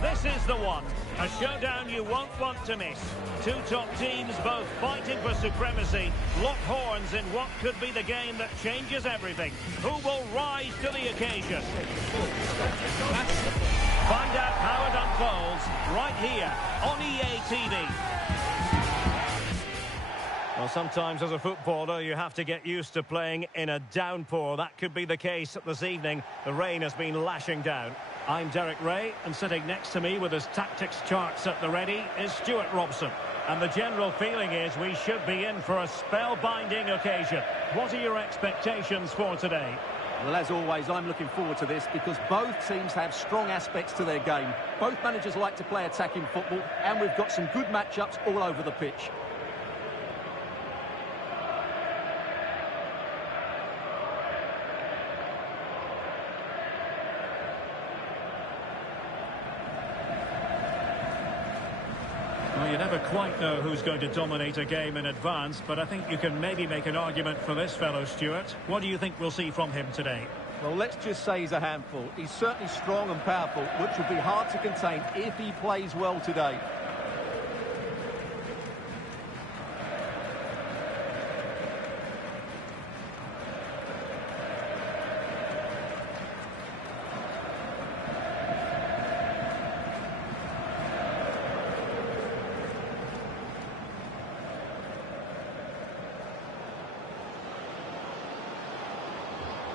This is the one. A showdown you won't want to miss. Two top teams both fighting for supremacy. Lock horns in what could be the game that changes everything. Who will rise to the occasion? Find out how it unfolds right here on EA TV. Well, sometimes as a footballer you have to get used to playing in a downpour. That could be the case this evening. The rain has been lashing down. I'm Derek Ray, and sitting next to me with his tactics charts at the ready is Stuart Robson. And the general feeling is we should be in for a spellbinding occasion. What are your expectations for today? Well, as always, I'm looking forward to this because both teams have strong aspects to their game. Both managers like to play attacking football, and we've got some good matchups all over the pitch. Well, you never quite know who's going to dominate a game in advance, but I think you can maybe make an argument for this fellow, Stuart. What do you think we'll see from him today? Well, let's just say he's a handful. He's certainly strong and powerful, which will be hard to contain if he plays well today.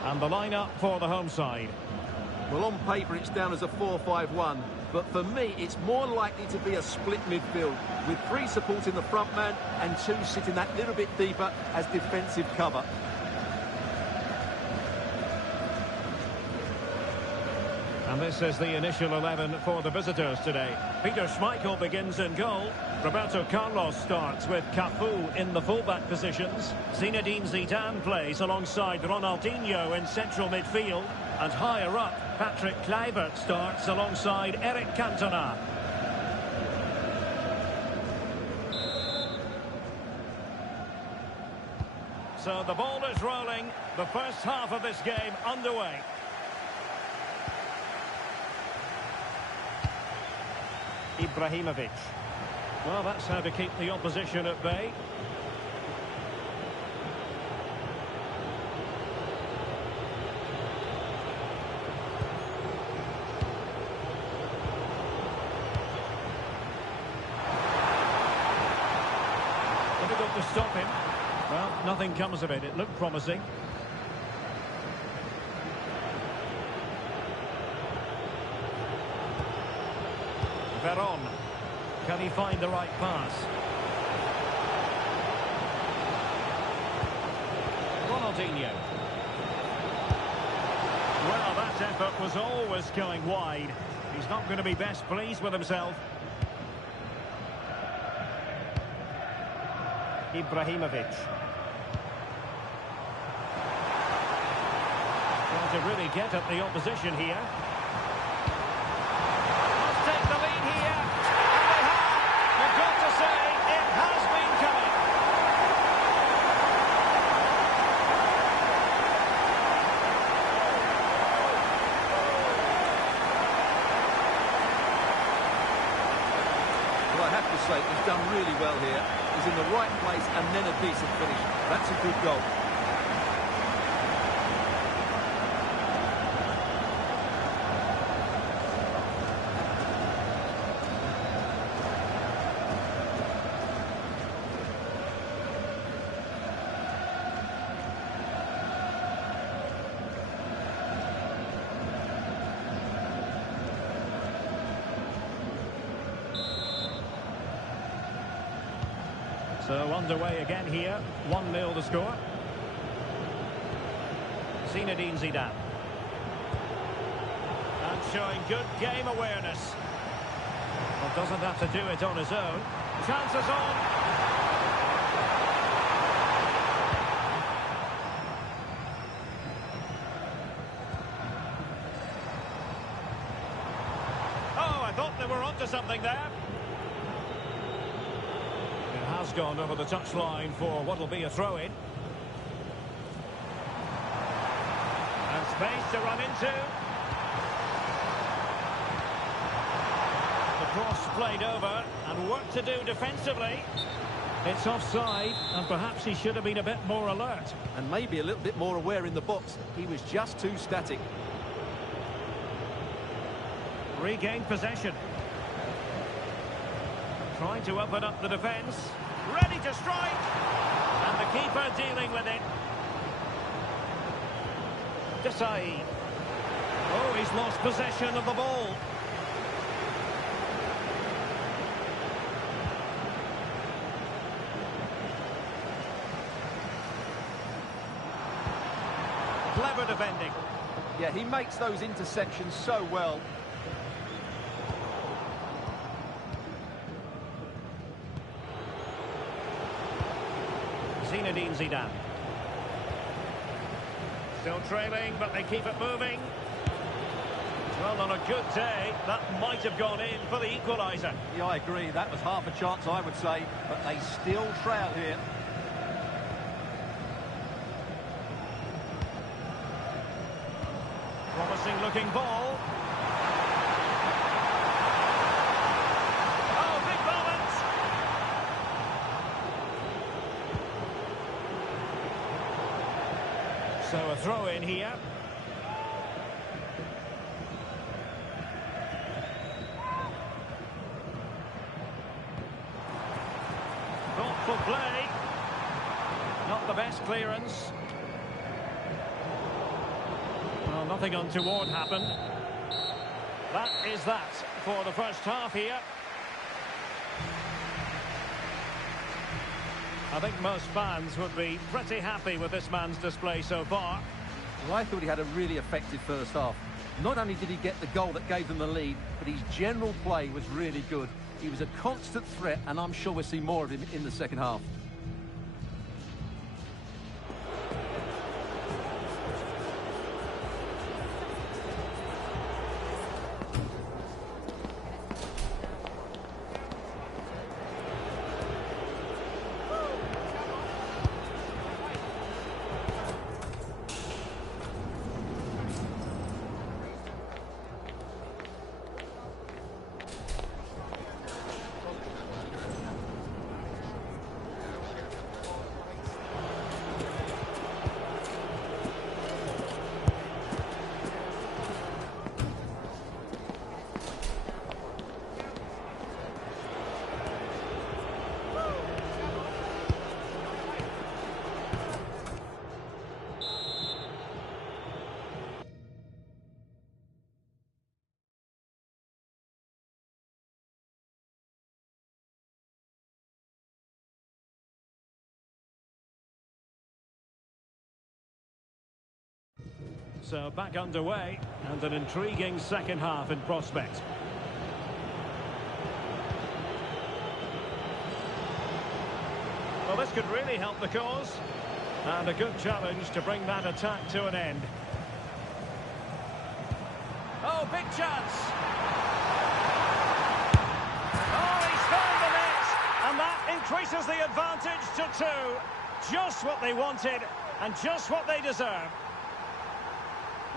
And the lineup for the home side. Well, on paper it's down as a 4-5-1, but for me it's more likely to be a split midfield, with three supporting the front man and two sitting that little bit deeper as defensive cover. And this is the initial 11 for the visitors today. Peter Schmeichel begins in goal. Roberto Carlos starts with Cafu in the fullback positions. Zinedine Zidane plays alongside Ronaldinho in central midfield. And higher up, Patrick Kluivert starts alongside Eric Cantona. So the ball is rolling. The first half of this game underway. Ibrahimovic. Well, that's how to keep the opposition at bay. Difficult to stop him. Well, nothing comes of it. It looked promising. Veron. Can he find the right pass? Ronaldinho. Well, that effort was always going wide. He's not going to be best pleased with himself. Ibrahimovic. Trying to really get at the opposition here. Say he's done really well here. He's in the right place and then a decent finish. That's a good goal. So underway again here, 1-0 the score. Zinedine Zidane. And showing good game awareness. Well, doesn't have to do it on his own. Chances on. Oh, I thought they were onto something there. Has gone over the touchline for what will be a throw-in. And space to run into. Cross played over, and work to do defensively. It's offside, and perhaps he should have been a bit more alert. And maybe a little bit more aware in the box. He was just too static. Regained possession. Trying to open up the defence. Ready to strike! And the keeper dealing with it. Desai. Oh, he's lost possession of the ball. Clever defending. Yeah, he makes those intersections so well. Zinedine Zidane. Still trailing, but they keep it moving. Well, on a good day, that might have gone in for the equaliser. Yeah, I agree. That was half a chance, I would say. But they still trail here. Promising looking ball. Oh, big moment! So a throw in here. Thoughtful play. Not the best clearance. Well, nothing untoward happened. That is that for the first half here. I think most fans would be pretty happy with this man's display so far. Well, I thought he had a really effective first half. Not only did he get the goal that gave them the lead, but his general play was really good. He was a constant threat, and I'm sure we'll see more of him in the second half. So back underway, and an intriguing second half in prospect. Well, this could really help the cause, and a good challenge to bring that attack to an end. Oh, big chance! Oh, he's found the net, and that increases the advantage to 2. Just what they wanted, and just what they deserve.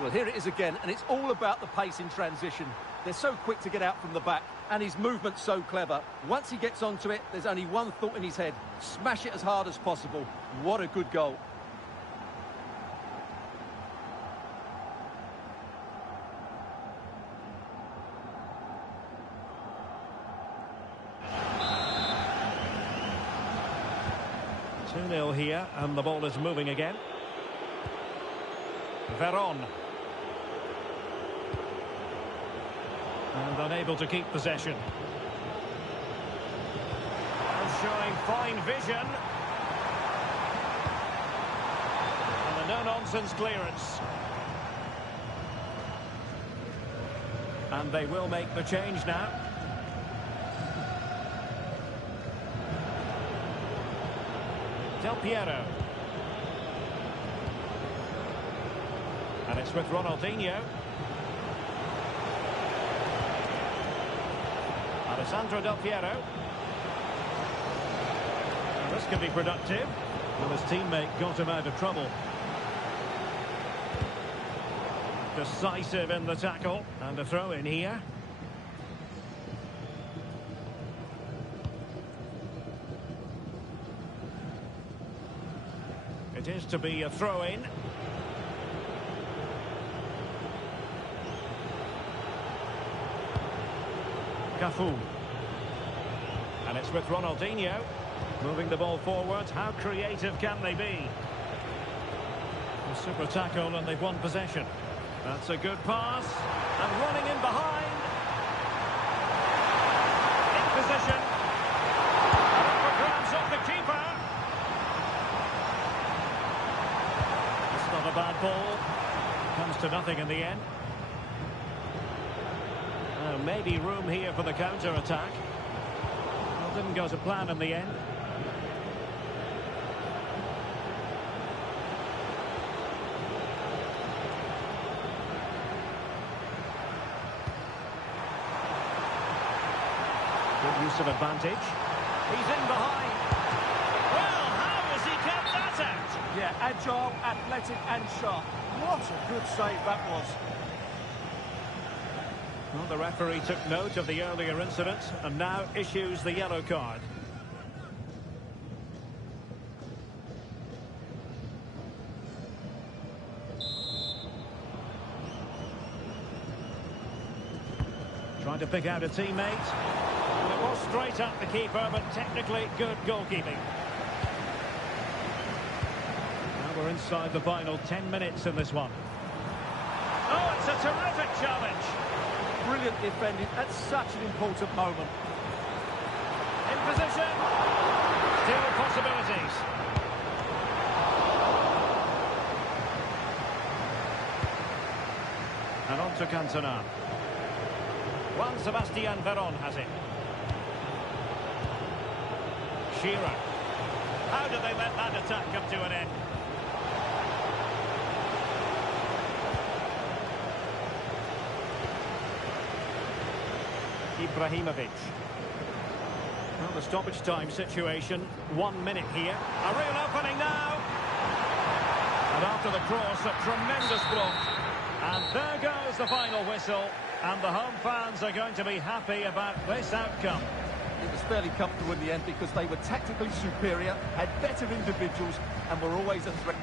Well, here it is again, and it's all about the pace in transition. They're so quick to get out from the back, and his movement's so clever. Once he gets onto it, there's only one thought in his head. Smash it as hard as possible. What a good goal. Two 2-0 here, and the ball is moving again. Veron. And unable to keep possession. Showing fine vision. And a no-nonsense clearance. And they will make the change now. Del Piero. And it's with Ronaldinho. Alessandro Del Piero. And this could be productive. Well, his teammate got him out of trouble. Decisive in the tackle. And a throw in here. It is to be a throw-in. Cafu. And it's with Ronaldinho. Moving the ball forward. How creative can they be? A super tackle and they've won possession. That's a good pass. And running in behind. In position. And for grabs off the keeper. It's not a bad ball. Comes to nothing in the end. Maybe room here for the counter-attack. Well, didn't go to plan in the end. Good use of advantage. He's in behind. Well, how has he kept that out? Yeah, agile, athletic and sharp. What a good save that was. Well, the referee took note of the earlier incident and now issues the yellow card. Trying to pick out a teammate. And it was straight at the keeper, but technically good goalkeeping. Now we're inside the final 10 minutes in this one. Oh, it's a terrific challenge. Brilliant defending at such an important moment. In position. Still possibilities. And on to Cantona. Juan Sebastian Veron has it. Shearer. How did they let that attack come to an end? Ibrahimovic. Well, the stoppage time situation, 1 minute here. A real opening now. And after the cross, a tremendous block. And there goes the final whistle. And the home fans are going to be happy about this outcome. It was fairly comfortable in the end because they were tactically superior, had better individuals, and were always a threat.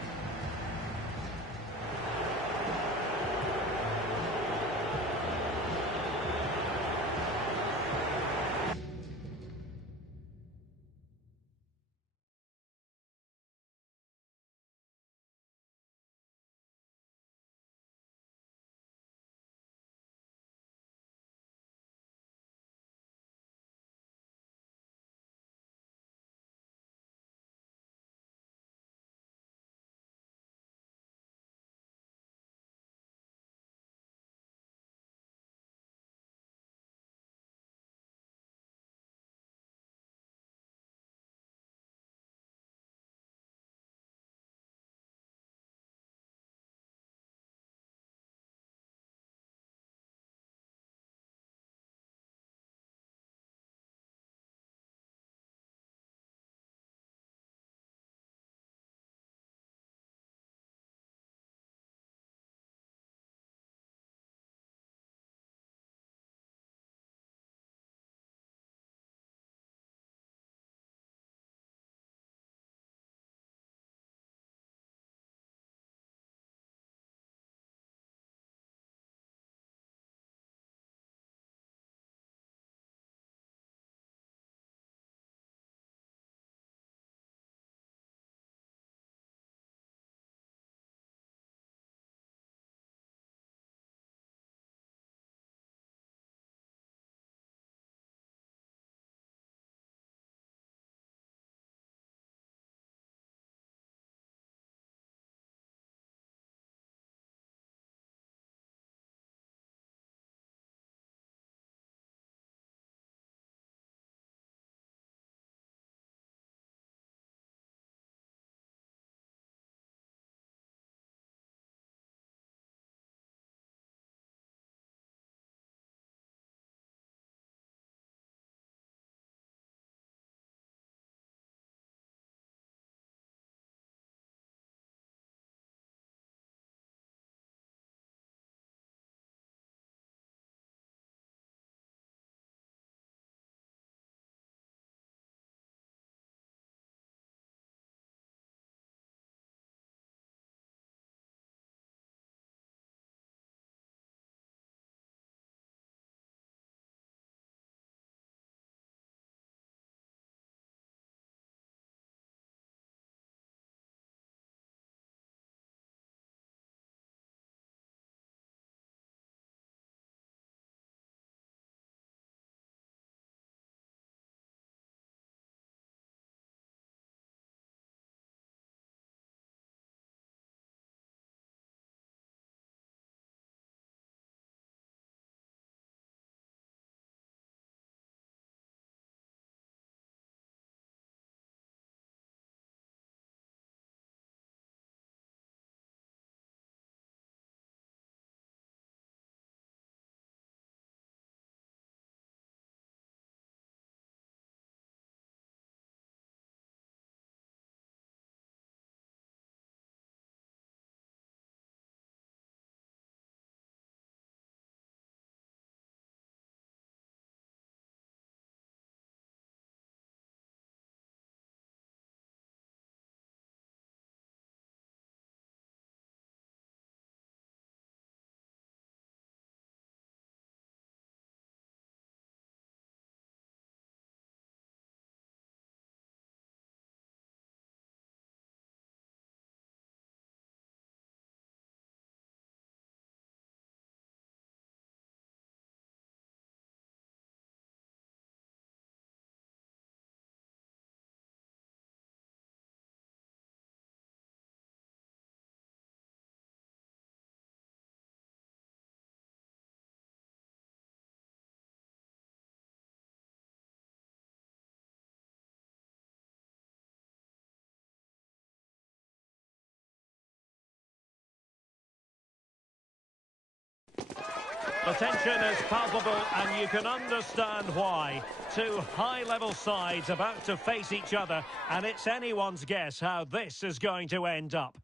The tension is palpable, and you can understand why. Two high-level sides about to face each other, and it's anyone's guess how this is going to end up.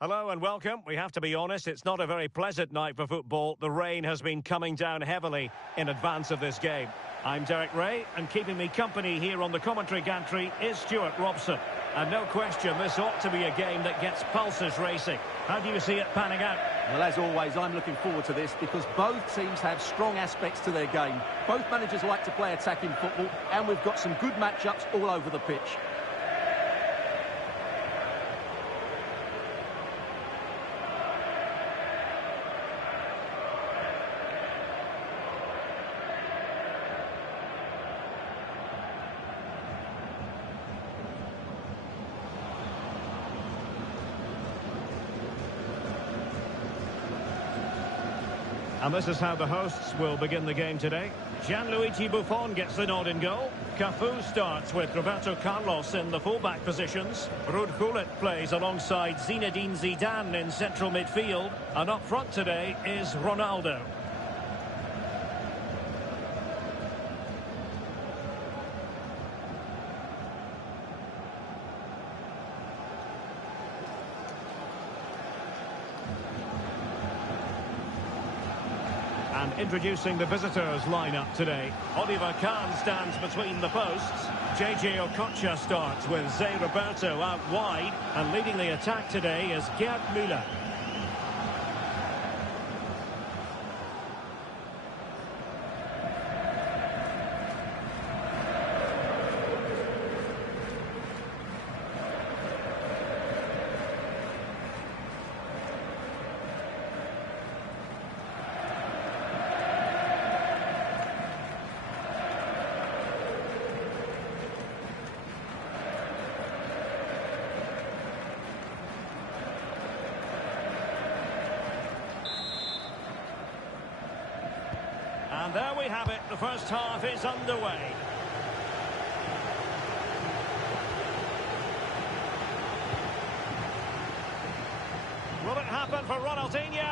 Hello and welcome. We have to be honest, it's not a very pleasant night for football. The rain has been coming down heavily in advance of this game. I'm Derek Ray, and keeping me company here on the commentary gantry is Stuart Robson. And no question, this ought to be a game that gets pulses racing. How do you see it panning out? Well, as always, I'm looking forward to this because both teams have strong aspects to their game. Both managers like to play attacking football, and we've got some good matchups all over the pitch. And this is how the hosts will begin the game today. Gianluigi Buffon gets the nod in goal. Cafu starts with Roberto Carlos in the fullback positions. Ruud Gullit plays alongside Zinedine Zidane in central midfield. And up front today is Ronaldo. And introducing the visitors lineup today. Oliver Kahn stands between the posts. JJ Okocha starts with Zé Roberto out wide. And leading the attack today is Gerd Müller. And there we have it, the first half is underway. Will it happen for Ronaldinho?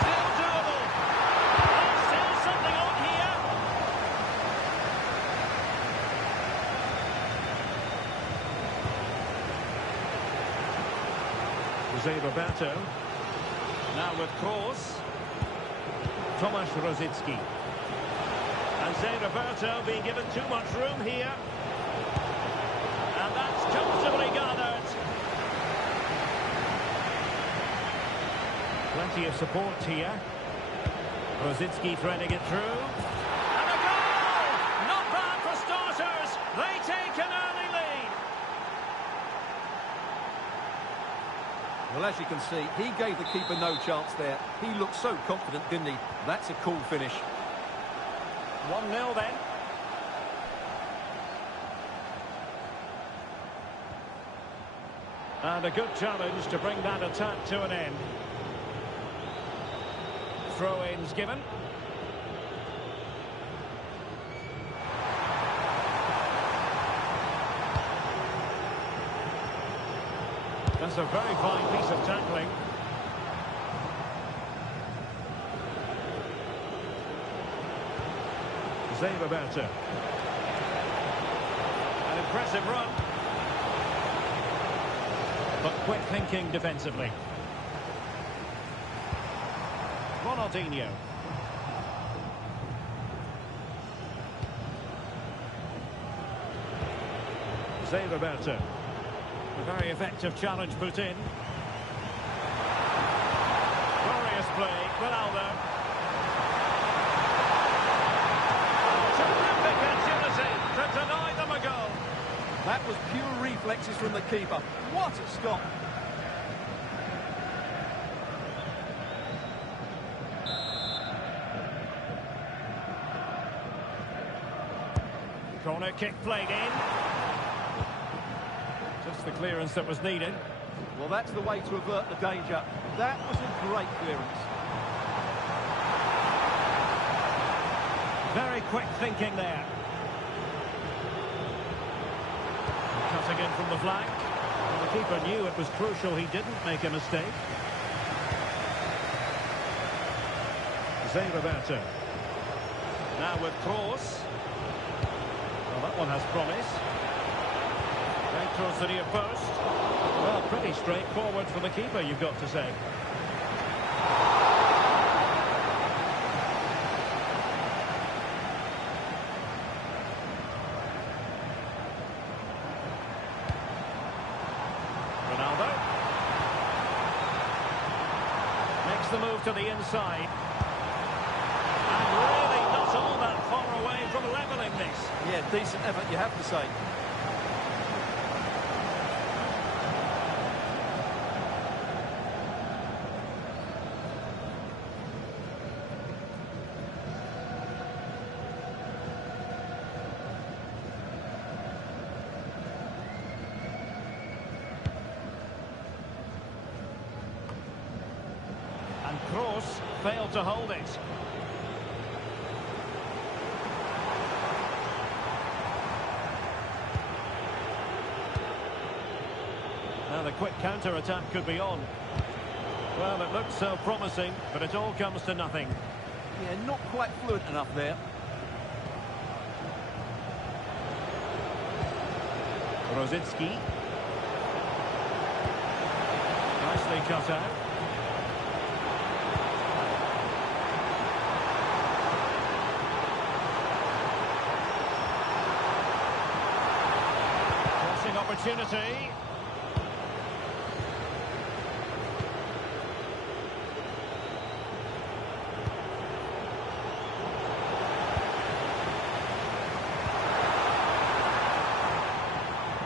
Still doable. There's still something on here. José Roberto. Now with Kroos. Tomasz Rosicky. And Zé Roberto being given too much room here. And that's comfortably gathered. Plenty of support here. Rosicky threading it through. And a goal! Not bad for starters. They take an early lead. Well, as you can see, he gave the keeper no chance there. He looked so confident, didn't he? That's a cool finish. 1-0 then. And a good challenge to bring that attack to an end. Throw-ins given. That's a very fine piece of tackling. Zé Roberto. An impressive run. But quick thinking defensively. Ronaldinho. Zé Roberto. A very effective challenge put in. Glorious play, Ronaldo. Terrific agility to deny them a goal. That was pure reflexes from the keeper. What a stop. Corner kick played in. Just the clearance that was needed. Well, that's the way to avert the danger. That was a great clearance. Very quick thinking there. crossing in from the flank. Well, the keeper knew it was crucial he didn't make a mistake. Zé Roberto. Now with Kroos. Well, that one has promise. Enters the near post. Well, pretty straightforward for the keeper, you've got to say. Ronaldo. Makes the move to the inside. And really not all that far away from levelling this. Yeah, decent effort, you have to say. And Kroos failed to hold it. Now the quick counter-attack could be on. Well, it looked so promising, but it all comes to nothing. Yeah, not quite fluent enough there. Rosicki. Nicely cut out. Crossing opportunity.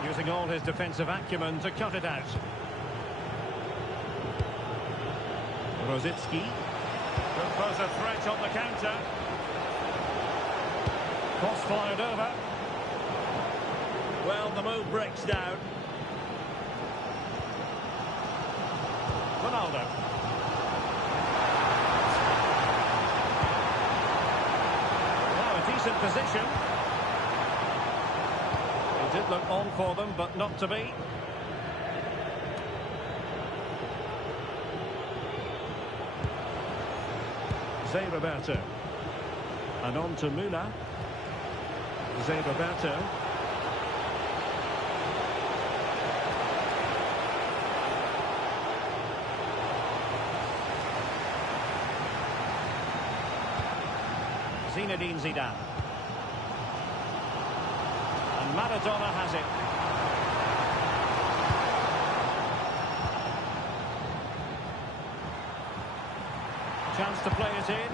Using all his defensive acumen to cut it out. Rosicki. Could pose a threat on the counter. Cross fired over. Well, the move breaks down. Ronaldo. Now a decent position. It did look on for them, but not to be. Zé Roberto. And on to Müller. Zé Roberto. Zinedine Zidane. And Maradona has it. Chance to play it in.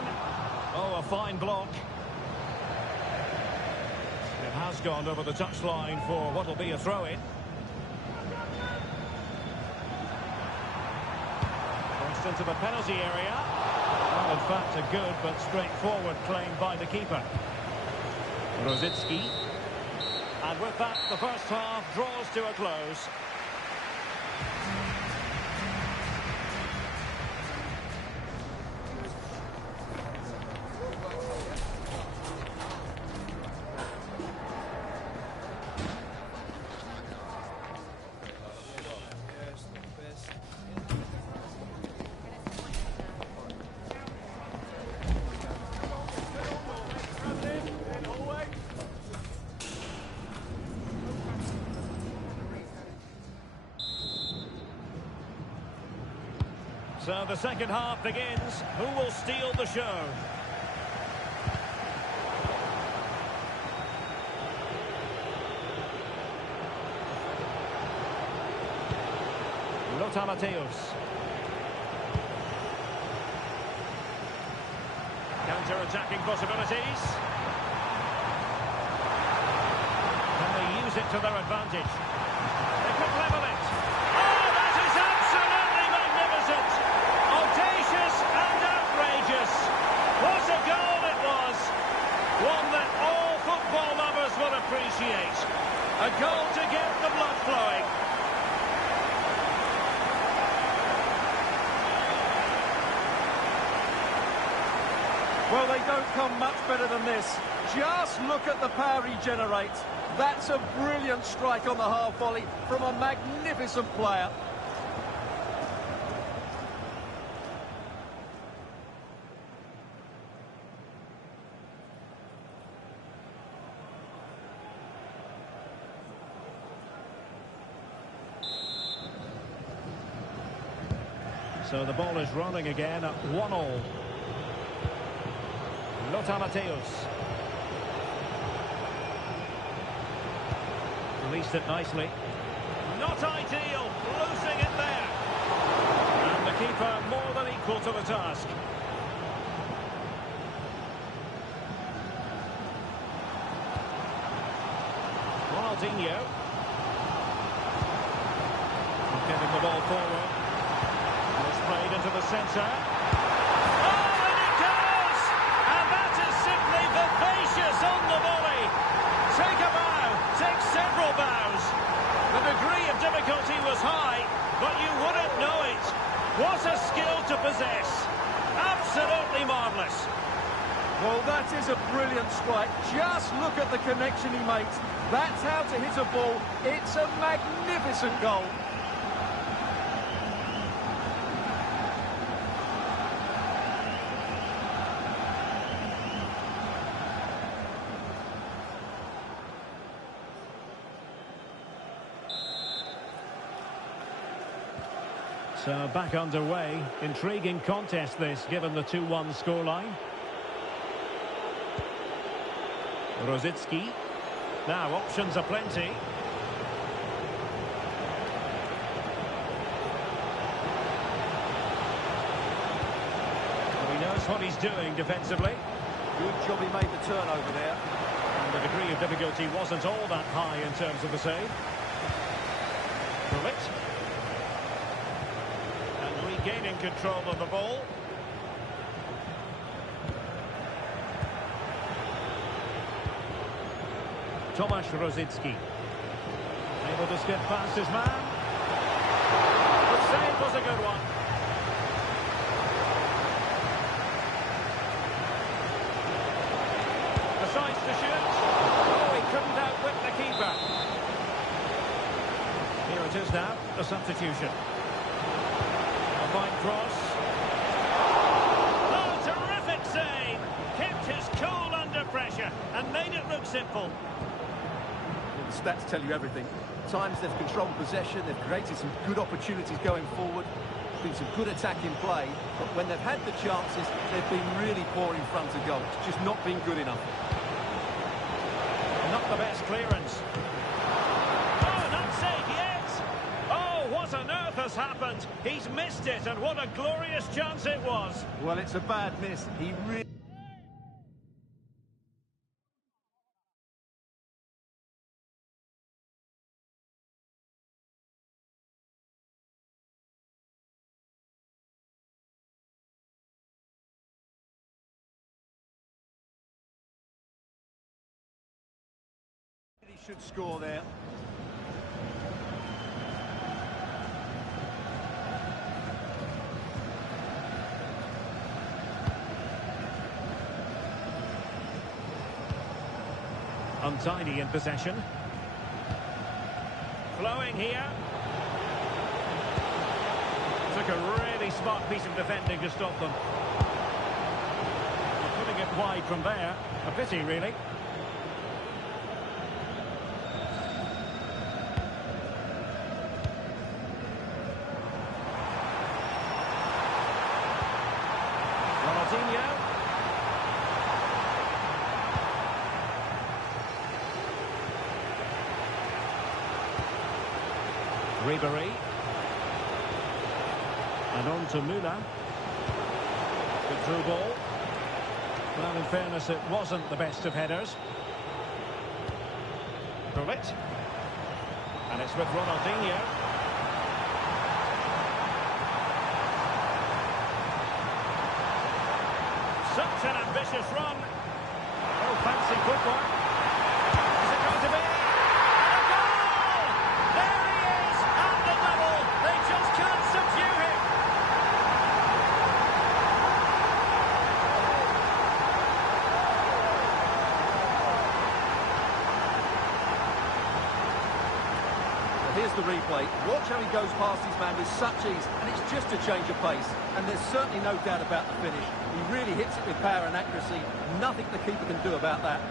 Oh, a fine block. It has gone over the touchline for what will be a throw-in. Crossed into the penalty area. Well, in fact, a good but straightforward claim by the keeper. Rosicki. And with that, the first half draws to a close. So the second half begins. Who will steal the show? Lothar Matthäus. Counter-attacking possibilities. Can they use it to their advantage? They could level it. Oh, that is absolutely magnificent! Audacious and outrageous. What a goal it was! One that all football lovers will appreciate. A goal to get the blood flowing. Well, they don't come much better than this. Just look at the power he generates. That's a brilliant strike on the half volley from a magnificent player. So the ball is rolling again at 1-1. Lothar Matthäus. Released it nicely. Not ideal, losing it there. And the keeper more than equal to the task. Ronaldinho. Getting the ball forward. Played into the centre. Oh, and it goes! And that is simply vivacious on the volley. Take a bow, take several bows. The degree of difficulty was high, but you wouldn't know it. What a skill to possess. Absolutely marvellous. Well, that is a brilliant strike. Just look at the connection he makes. That's how to hit a ball. It's a magnificent goal. So back underway. Intriguing contest this, given the 2-1 scoreline. Rosicky. Now options are plenty. Well, he knows what he's doing defensively. Good job he made the turnover there. And the degree of difficulty wasn't all that high in terms of the save. Bullet. Gaining control of the ball. Tomasz Rosicky. Able to skip past his man. The save was a good one. Decides to shoot. Oh, he couldn't outwit the keeper. Here it is now, a substitution. Fine cross. Oh, terrific save! Kept his cool under pressure and made it look simple. Well, the stats tell you everything. Times they've controlled possession, they've created some good opportunities going forward. There's been some good attacking play, but when they've had the chances, they've been really poor in front of goal. It's just not been good enough. Not the best clearance. Oh, not safe yet! What on earth has happened? He's missed it, and what a glorious chance it was. Well, it's a bad miss. He really... should score there. Untidy in possession. Flowing here. Took a really smart piece of defending to stop them. Putting it wide from there. A pity, really. Ronaldinho. Ribéry. And on to Müller. Good through ball. Well, in fairness, it wasn't the best of headers. Bullet. And it's with Ronaldinho. Such an ambitious run. Oh, fancy football. Is it going to be? And a goal! There he is, at the level. They just can't subdue him. Here's the replay. Watch how he goes past his man with such ease, and it's just a change of pace. And there's certainly no doubt about the finish. He really hits it with power and accuracy. Nothing the keeper can do about that.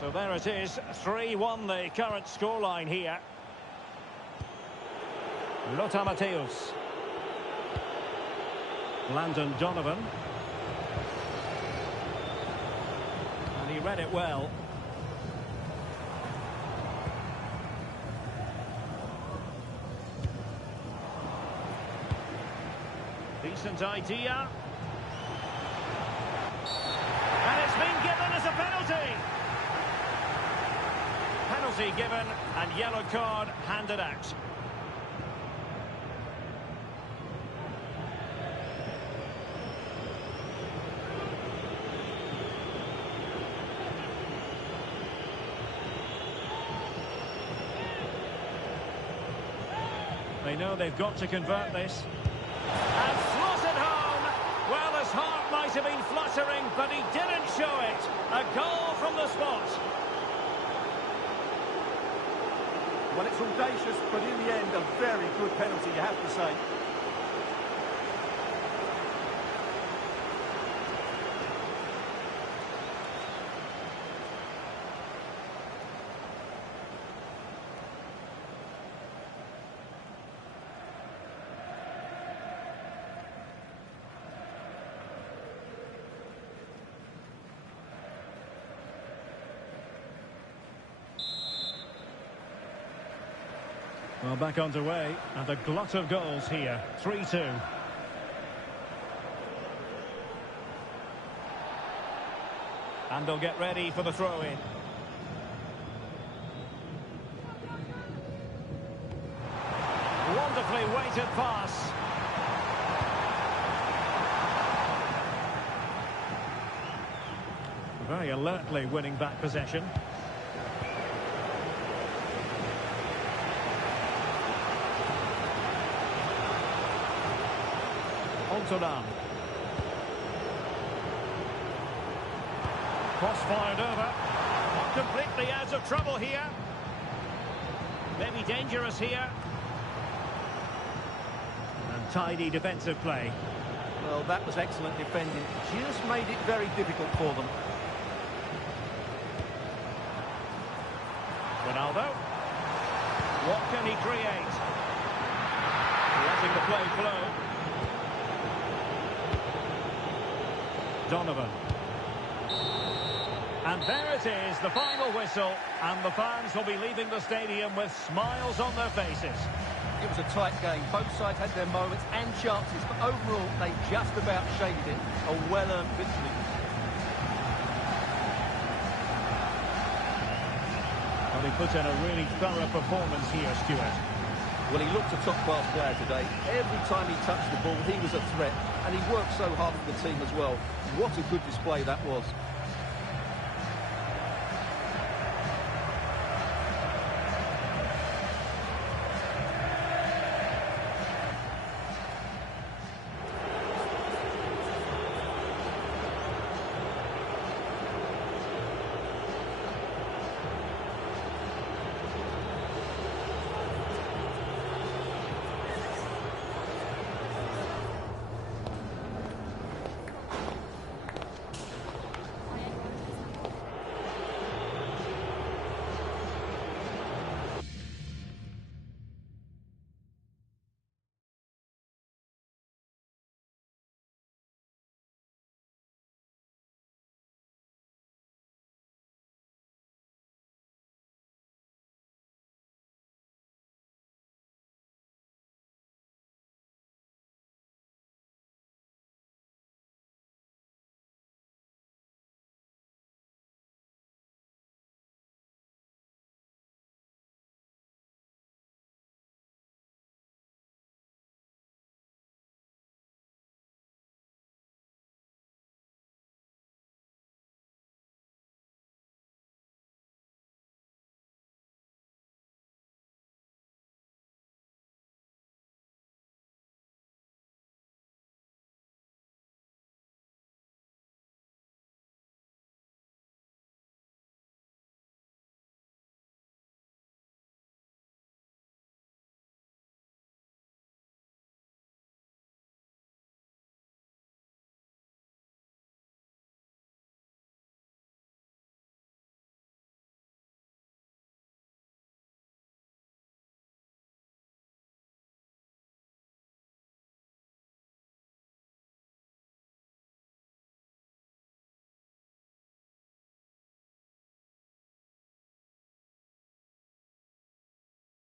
So there it is, 3-1 the current scoreline here. Lothar Matthäus. Landon Donovan. And he read it well. Decent idea. And it's been given as a penalty. Penalty given and yellow card handed out. They know they've got to convert this. And slotted home. Well, his heart might have been fluttering, but he didn't show it. A goal from the spot. Well, it's audacious, but in the end, a very good penalty, you have to say. Well, back underway, and a glut of goals here. 3-2. And they'll get ready for the throw-in. Wonderfully weighted pass. Very alertly winning back possession. Ontonan. Cross fired over. Not completely out of trouble here. Maybe dangerous here. And tidy defensive play. Well, that was excellent defending. Just made it very difficult for them. Ronaldo. What can he create? Letting the play flow. Donovan. And there it is, the final whistle, and the fans will be leaving the stadium with smiles on their faces. It was a tight game. Both sides had their moments and chances, but overall, they just about shaded it. A well-earned victory. Well, he put in a really thorough performance here, Stuart. Well, he looked a top-class player today. Every time he touched the ball, he was a threat, and he worked so hard for the team as well. What a good display that was.